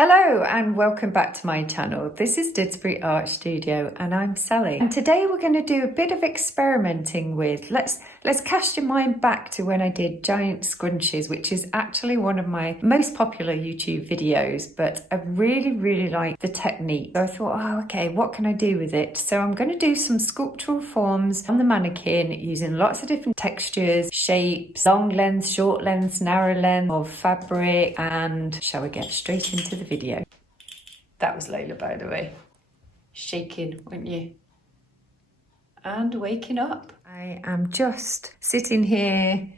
Hello and welcome back to my channel. This is Didsbury Art Studio and I'm Sally. And today we're going to do a bit of experimenting with, let's cast your mind back to when I did giant scrunchies, which is actually one of my most popular YouTube videos, but I really like the technique. So I thought, oh, okay, what can I do with it? So I'm going to do some sculptural forms on the mannequin using lots of different textures, shapes, long lengths, short lengths, narrow length of fabric, and shall we get straight into the video. That was Lola, by the way, shaking, weren't you? And waking up. I am just sitting here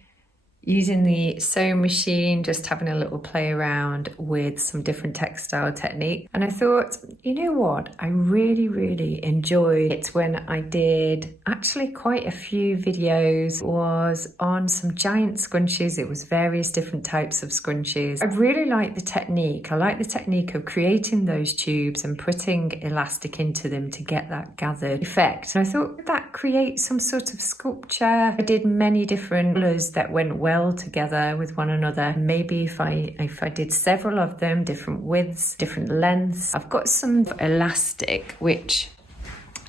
using the sewing machine, just having a little play around with some different textile technique. And I thought, you know what? I really enjoyed it when I did actually quite a few videos was on some giant scrunchies. It was various different types of scrunchies. I really like the technique. I like the technique of creating those tubes and putting elastic into them to get that gathered effect. And I thought that creates some sort of sculpture. I did many different colours that went well together with one another. Maybe if I did several of them, different widths, different lengths. I've got some elastic which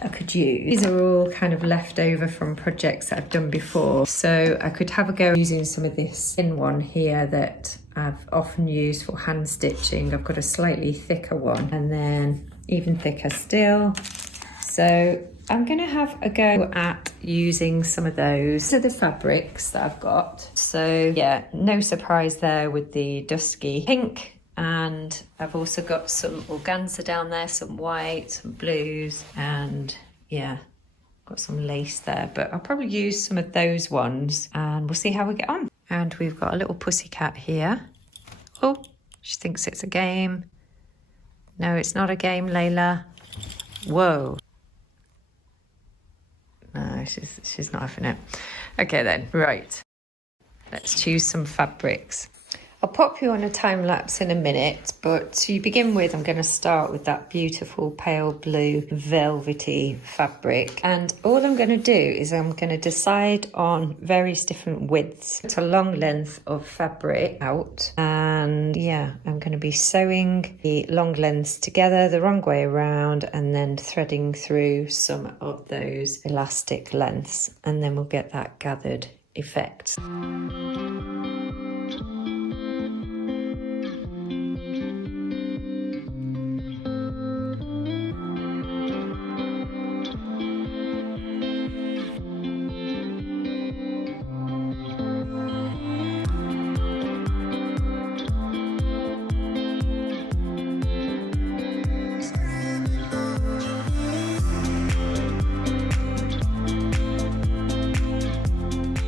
I could use. These are all kind of left over from projects that I've done before. So I could have a go using some of this thin one here that I've often used for hand stitching. I've got a slightly thicker one and then even thicker still. So I'm going to have a go at using some of those. So the fabrics that I've got. So yeah, no surprise there with the dusky pink. And I've also got some organza down there, some white, some blues, and yeah, got some lace there. But I'll probably use some of those ones and we'll see how we get on. And we've got a little pussycat here. Oh, she thinks it's a game. No, it's not a game, Layla. Whoa. No, she's not having it. Okay then, right. Let's choose some fabrics. I'll pop you on a time lapse in a minute, but to begin with, I'm going to start with that beautiful pale blue velvety fabric. And all I'm going to do is I'm going to decide on various different widths. It's a long length of fabric out. And yeah, I'm going to be sewing the long lengths together the wrong way around and then threading through some of those elastic lengths. And then we'll get that gathered effect.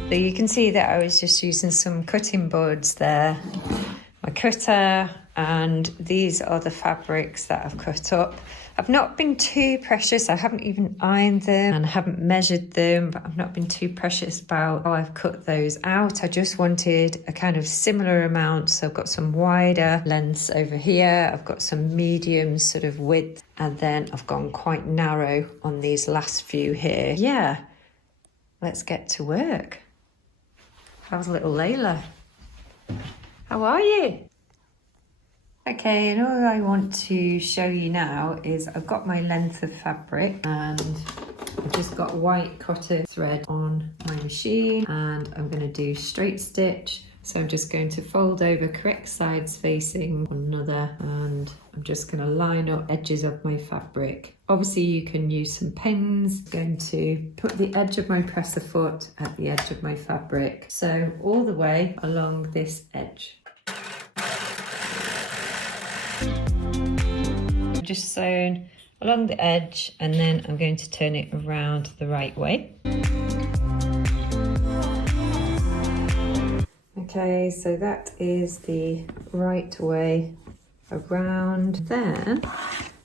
So you can see that I was just using some cutting boards there, my cutter, and these are the fabrics that I've cut up. I've not been too precious, I haven't even ironed them and I haven't measured them, but I've not been too precious about how I've cut those out. I just wanted a kind of similar amount, so I've got some wider lengths over here, I've got some medium sort of width, and then I've gone quite narrow on these last few here. Yeah, let's get to work. How's little Layla? How are you? Okay, and all I want to show you now is I've got my length of fabric and I've just got white cotton thread on my machine and I'm going to do straight stitch. So I'm just going to fold over correct sides facing one another and I'm just going to line up edges of my fabric. Obviously you can use some pins. I'm going to put the edge of my presser foot at the edge of my fabric. So all the way along this edge. I've just sewn along the edge and then I'm going to turn it around the right way. Okay, so that is the right way around. Then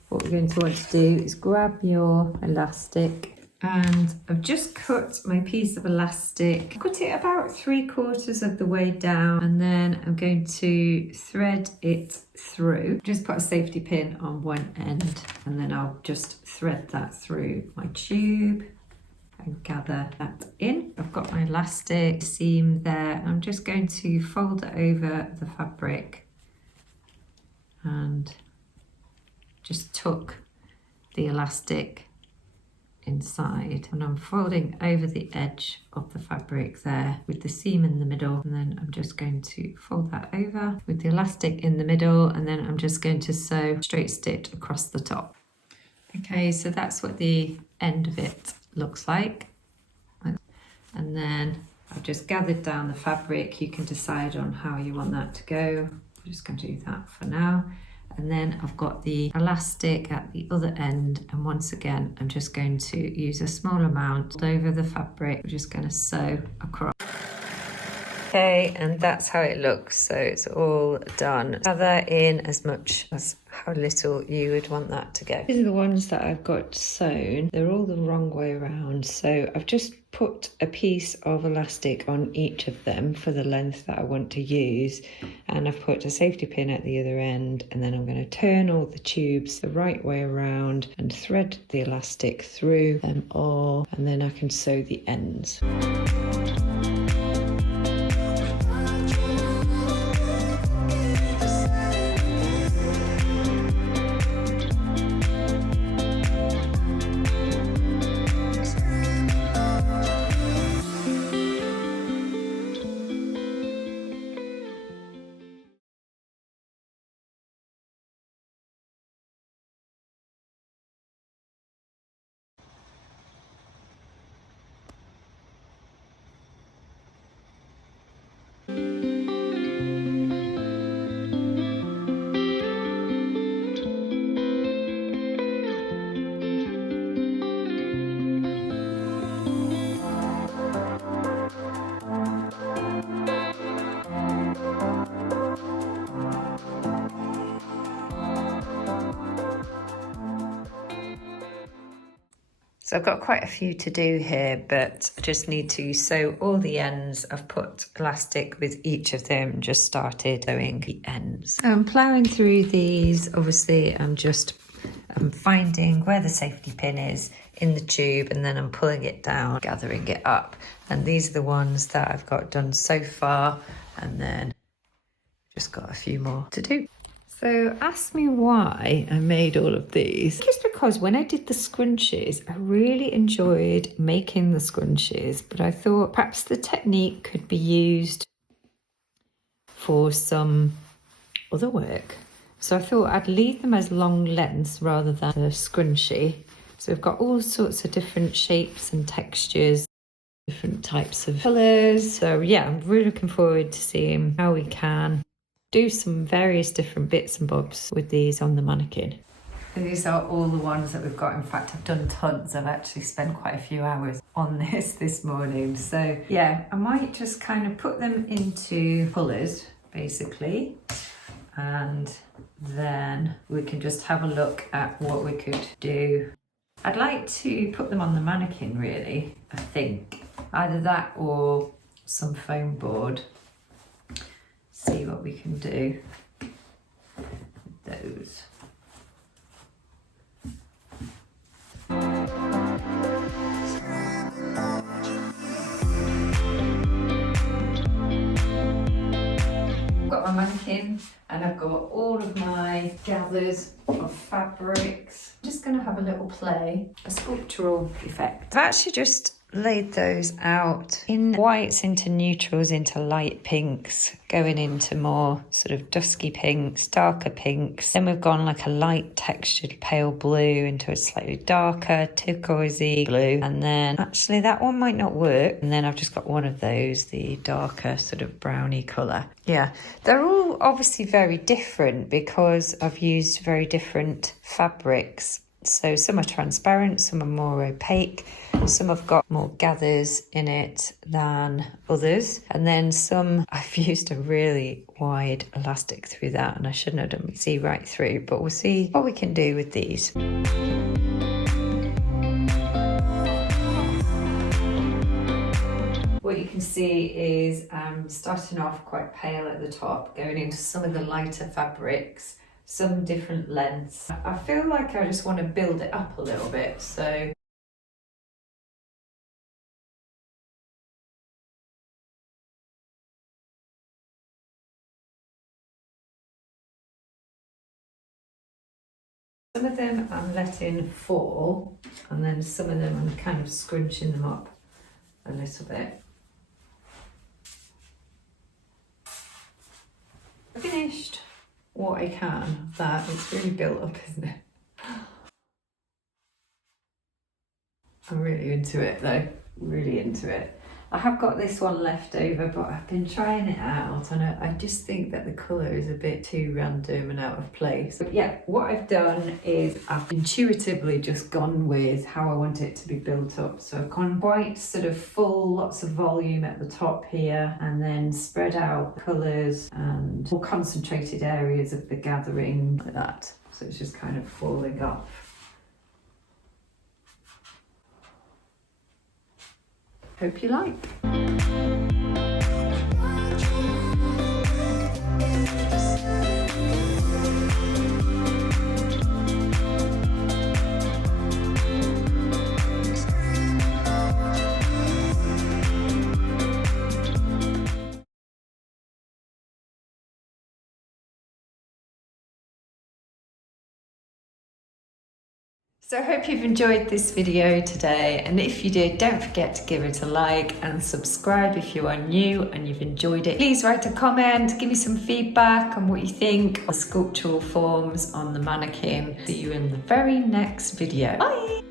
what we're going to want to do is grab your elastic and I've just cut my piece of elastic, cut it about 3/4 of the way down and then I'm going to thread it through. Just put a safety pin on one end and then I'll just thread that through my tube and gather that in. I've got my elastic seam there. I'm just going to fold it over the fabric and tuck the elastic inside, and I'm folding over the edge of the fabric there with the seam in the middle, and then I'm just going to fold that over with the elastic in the middle, and then I'm just going to sew straight stitch across the top. Okay, so that's what the end of it looks like. And then I've just gathered down the fabric. You can decide on how you want that to go. I'm just going to do that for now. And then I've got the elastic at the other end, and once again I'm just going to use a small amount over the fabric. We're just going to sew across. Okay, and that's how it looks. So it's all done. Gather in as much as how little you would want that to go. These are the ones that I've got sewn. They're all the wrong way around. So I've just put a piece of elastic on each of them for the length that I want to use. And I've put a safety pin at the other end, and then I'm going to turn all the tubes the right way around and thread the elastic through them all, and then I can sew the ends. So I've got quite a few to do here, but I just need to sew all the ends. I've put elastic with each of them, just started sewing the ends. So I'm ploughing through these. Obviously, I'm finding where the safety pin is in the tube, and then I'm pulling it down, gathering it up. And these are the ones that I've got done so far, and then just got a few more to do. So ask me why I made all of these. Just because when I did the scrunchies, I really enjoyed making the scrunchies, but I thought perhaps the technique could be used for some other work. So I thought I'd leave them as long lengths rather than a scrunchie. So we've got all sorts of different shapes and textures, different types of colours. So yeah, I'm really looking forward to seeing how we can do some various different bits and bobs with these on the mannequin. These are all the ones that we've got. In fact, I've done tons. I've actually spent quite a few hours on this morning. So yeah, I might just kind of put them into colours basically, and then we can just have a look at what we could do. I'd like to put them on the mannequin really, I think. Either that or some foam board. See what we can do with those. I've got my mannequin and I've got all of my gathers of fabrics. I'm just going to have a little play, a sculptural effect. I've actually just laid those out in whites into neutrals into light pinks, going into more sort of dusky pinks, darker pinks. Then we've gone like a light textured pale blue into a slightly darker turquoisey blue, and then actually that one might not work, and then I've just got one of those, the darker sort of browny colour. Yeah, they're all obviously very different because I've used very different fabrics. So some are transparent, some are more opaque, some have got more gathers in it than others, and then some I've used a really wide elastic through that, and I shouldn't have done see right through, but we'll see what we can do with these. What you can see is I'm starting off quite pale at the top, going into some of the lighter fabrics, some different lengths. I feel like I just want to build it up a little bit, so Some of them I'm letting fall, and then some of them I'm kind of scrunching them up a little bit. Finished what I can of that. It's really built up, isn't it? I'm really into it though, really into it. I have got this one left over, but I've been trying it out and I just think that the colour is a bit too random and out of place. But yeah, what I've done is I've intuitively just gone with how I want it to be built up. So I've gone quite sort of full, lots of volume at the top here, and then spread out colours and more concentrated areas of the gathering like that. So it's just kind of falling off. Hope you like. So I hope you've enjoyed this video today, and if you did, don't forget to give it a like and subscribe if you are new and you've enjoyed it. Please write a comment, give me some feedback on what you think of sculptural forms on the mannequin. See you in the very next video. Bye!